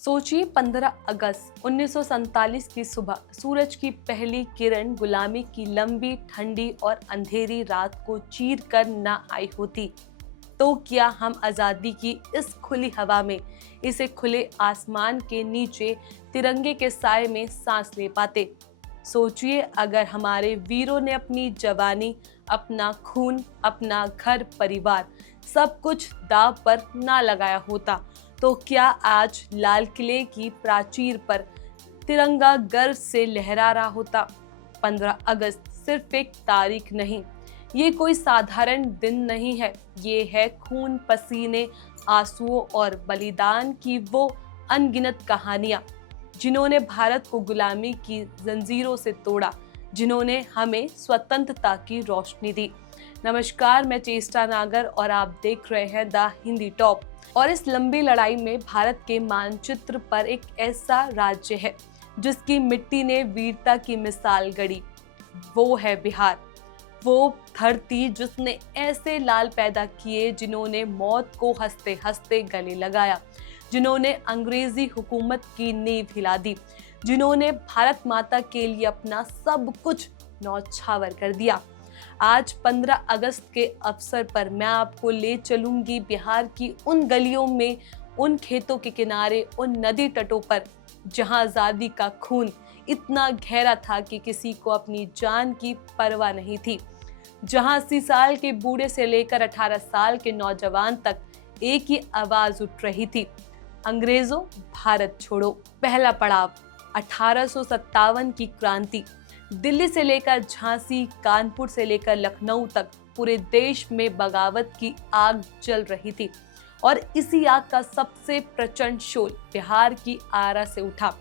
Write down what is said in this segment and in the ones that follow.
सोचिए 15 अगस्त 1947 की सुबह सूरज की पहली किरण गुलामी की लंबी ठंडी और अंधेरी रात को चीर कर ना आई होती तो क्या हम आज़ादी की इस खुली हवा में, इसे खुले आसमान के नीचे तिरंगे के साए में सांस ले पाते। सोचिए अगर हमारे वीरों ने अपनी जवानी, अपना खून, अपना घर परिवार सब कुछ दांव पर ना लगाया होता तो क्या आज लाल किले की प्राचीर पर तिरंगा गर्व से लहरा रहा होता। 15 अगस्त सिर्फ एक तारीख नहीं, ये कोई साधारण दिन नहीं है। ये है खून, पसीने, आंसुओं और बलिदान की वो अनगिनत कहानियां जिन्होंने भारत को गुलामी की जंजीरों से तोड़ा, जिन्होंने हमें स्वतंत्रता की रोशनी दी। नमस्कार, मैं चेष्टा नागर और आप देख रहे हैं द हिंदी टॉप। और इस लंबी लड़ाई में भारत के मानचित्र पर एक ऐसा राज्य है जिसकी मिट्टी ने वीरता की मिसाल गढ़ी, वो है बिहार। वो धरती जिसने ऐसे लाल पैदा किए जिन्होंने मौत को हंसते हंसते गले लगाया, जिन्होंने अंग्रेजी हुकूमत की नींव हिला दी, जिन्होंने भारत माता के लिए अपना सब कुछ न्यौछावर कर दिया। आज 15 अगस्त के अवसर पर मैं आपको ले चलूंगी बिहार की उन गलियों में, उन खेतों के किनारे, उन नदी तटों पर जहां आज़ादी का खून इतना गहरा था कि किसी को अपनी जान की परवाह नहीं थी, जहां 80 साल के बूढ़े से लेकर 18 साल के नौजवान तक एक ही आवाज उठ रही थी, अंग्रेजों भारत छोड़ो। पहला पड़ाव 1857 की क्रांति। दिल्ली से लेकर झांसी, कानपुर से लेकर लखनऊ तक पूरे देश में बगावत की आग जल रही थी और इसी आग का सबसे प्रचंड शोल बिहार की आरा से उठा।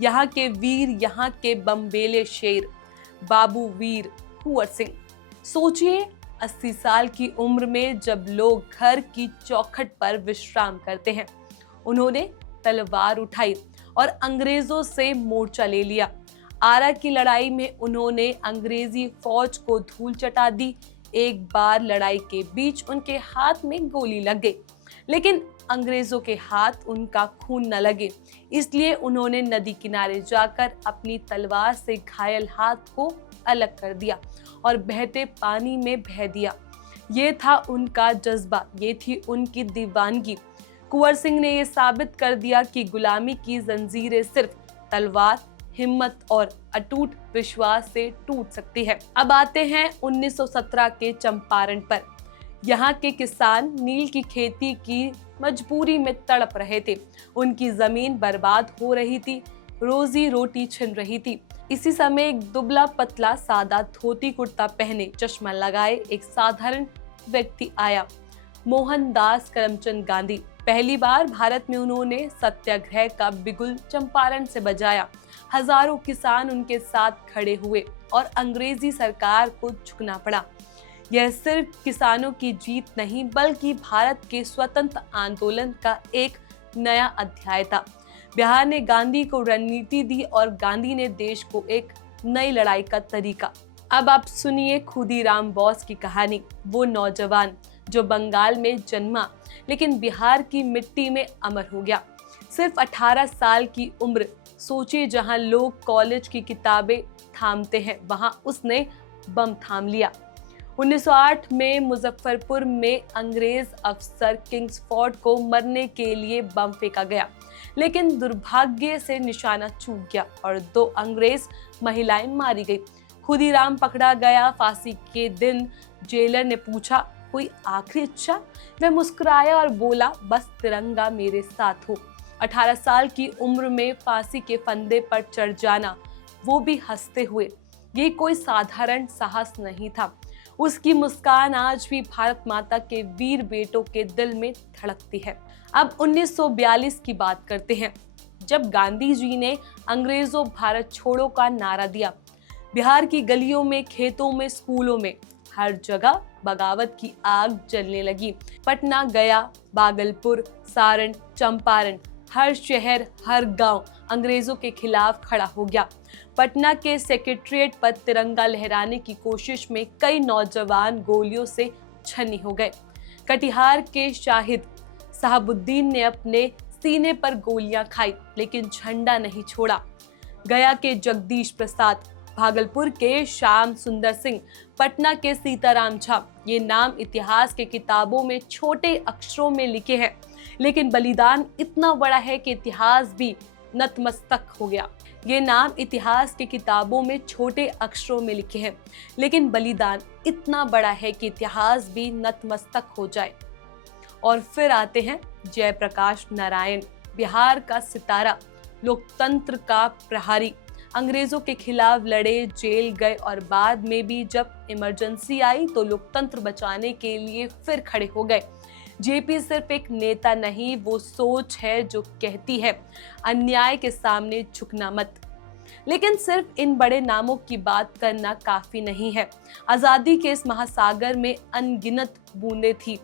यहाँ के वीर, यहाँ के बमबेले शेर, बाबू वीर कुंवर सिंह। सोचिए 80 साल की उम्र में जब लोग घर की चौखट पर विश्राम करते हैं, उन्होंने तलवार उठाई और अंग्रेजों से मोर्चा ले लिया। आरा की लड़ाई में उन्होंने अंग्रेजी फौज को धूल चटा दी। एक बार लड़ाई के बीच उनके हाथ में गोली लग गई, लेकिन अंग्रेजों के हाथ उनका खून न लगे, इसलिए उन्होंने नदी किनारे जाकर अपनी तलवार से घायल हाथ को अलग कर दिया और बहते पानी में बह दिया। ये था उनका जज्बा, ये थी उनकी दीवानगी। कुंवर सिंह ने ये साबित कर दिया कि गुलामी की जंजीरें सिर्फ तलवार, हिम्मत और अटूट विश्वास से टूट सकती है। अब आते हैं 1917 के चंपारण पर। यहाँ के किसान नील की खेती की मजबूरी में तड़प रहे थे, उनकी जमीन बर्बाद हो रही थी, रोजी रोटी छिन रही थी। इसी समय एक दुबला पतला सादा धोती कुर्ता पहने, चश्मा लगाए एक साधारण व्यक्ति आया, मोहनदास करमचंद गांधी। पहली बार भारत में उन्होंने सत्याग्रह का बिगुल चंपारण से बजाया। हजारों किसान उनके साथ खड़े हुए और अंग्रेजी सरकार को झुकना पड़ा। यह सिर्फ किसानों की जीत नहीं बल्कि भारत के स्वतंत्र आंदोलन का एक नया अध्याय था। बिहार ने गांधी को रणनीति दी और गांधी ने देश को एक नई लड़ाई का तरीका। अब आप सुनिए खुदीराम बोस की कहानी, वो नौजवान जो बंगाल में जन्मा लेकिन बिहार की मिट्टी में अमर हो गया। सिर्फ 18 साल की उम्र। सोचिए जहां लोग कॉलेज की किताबें थामते हैं, वहां उसने बम थाम लिया। 1908 में मुजफ्फरपुर में अंग्रेज अफसर किंग्सफोर्ड को मरने के लिए बम फेंका गया, लेकिन दुर्भाग्य से निशाना चूक गया और 2 अंग्रेज महिलाएं मारी गई। खुदीराम पकड़ा गया। फांसी के दिन जेलर ने पूछा, कोई आखिरी इच्छा? वह मुस्कुराया और बोला, बस तिरंगा मेरे साथ हो। 18 साल की उम्र में फांसी के फंदे पर चढ़ जाना, वो भी हंसते हुए, ये कोई साधारण साहस नहीं था। उसकी मुस्कान आज भी भारत माता के वीर बेटों के दिल में धड़कती है। अब 1942 की बात करते हैं, जब गांधी जी ने अंग्रेजों भारत छोड़ो का नारा दिया। बिहार की गलियों में, खेतों में, स्कूलों में, हर जगह बगावत की आग जलने लगी। पटना, गया, भागलपुर, सारण, चंपारण, हर शहर, हर गांव अंग्रेजों के खिलाफ खड़ा हो गया। पटना के सेक्रेटेरिएट पर तिरंगा लहराने की कोशिश में कई नौजवान गोलियों से छन्नी हो गए। कटिहार के शाहिद साहबुद्दीन ने अपने सीने पर गोलियां खाई लेकिन झंडा नहीं छोड़ा। गया के जगदीश प्रसाद, भागलपुर के श्याम सुंदर सिंह, पटना के सीताराम झा, ये नाम इतिहास के किताबों में छोटे अक्षरों में लिखे हैं, लेकिन बलिदान इतना बड़ा है कि इतिहास भी नतमस्तक हो गया। ये नाम इतिहास की किताबों में छोटे अक्षरों में लिखे हैं, लेकिन बलिदान इतना बड़ा है कि इतिहास भी नतमस्तक हो जाए। और फिर आते हैं जयप्रकाश नारायण, बिहार का सितारा, लोकतंत्र का प्रहरी, अंग्रेजों के खिलाफ लड़े, जेल गए और बाद में भी जब इमरजेंसी आई तो लोकतंत्र बचाने के लिए फिर खड़े हो गए। जेपी सिर्फ एक नेता नहीं, वो सोच है जो कहती है अन्याय के सामने झुकना मत। लेकिन सिर्फ इन बड़े नामों की बात करना काफी नहीं है। आजादी के इस महासागर में अनगिनत बूंदें थी।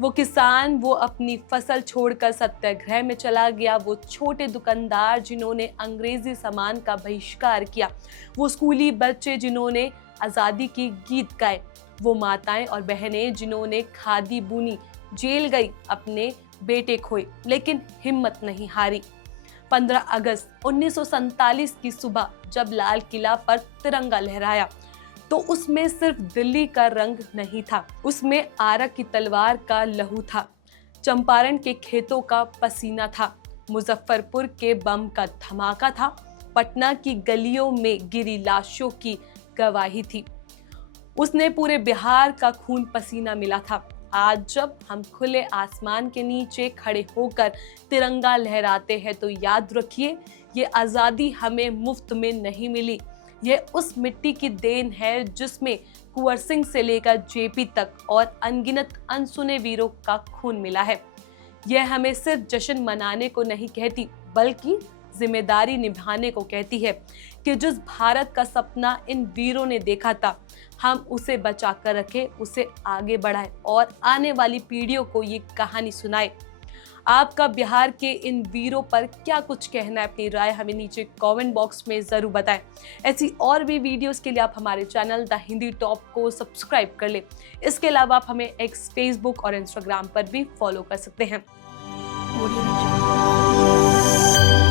वो किसान, वो अपनी फसल छोड़कर सत्याग्रह में चला गया, वो छोटे दुकानदार जिन्होंने अंग्रेजी सामान का बहिष्कार किया, वो स्कूली बच्चे जिन्होंने आजादी के गीत गाए, वो माताएं और बहनें जिन्होंने खादी बुनी, जेल गई, अपने बेटे खोए लेकिन हिम्मत नहीं हारी। 15 अगस्त 1947 की सुबह जब लाल किला पर तिरंगा लहराया तो उसमें सिर्फ दिल्ली का रंग नहीं था, उसमें आरा की तलवार का लहू था, चंपारण के खेतों का पसीना था, मुजफ्फरपुर के बम का धमाका था, पटना की गलियों में गिरी लाशों की गवाही थी। उसने पूरे बिहार का खून पसीना मिला था। आज जब हम खुले आसमान के नीचे खड़े होकर तिरंगा लहराते हैं तो याद रखिए, ये आज़ादी हमें मुफ्त में नहीं मिली। यह उस मिट्टी की देन है जिसमें कुंवर सिंह से लेकर जेपी तक और अनगिनत अनसुने वीरों का खून मिला है। यह हमें सिर्फ जश्न मनाने को नहीं कहती, बल्कि जिम्मेदारी निभाने को कहती है कि जिस भारत का सपना इन वीरों ने देखा था, हम उसे बचा कर रखें, उसे आगे बढ़ाएं और आने वाली पीढ़ियों को ये कहानी सुनाएं। आपका बिहार के इन वीरों पर क्या कुछ कहना है? अपनी राय हमें नीचे कमेंट बॉक्स में जरूर बताएं। ऐसी और भी वीडियोस के लिए आप हमारे चैनल द हिंदी टॉप को सब्सक्राइब कर लें। इसके अलावा आप हमें एक्स, फेसबुक और इंस्टाग्राम पर भी फॉलो कर सकते हैं।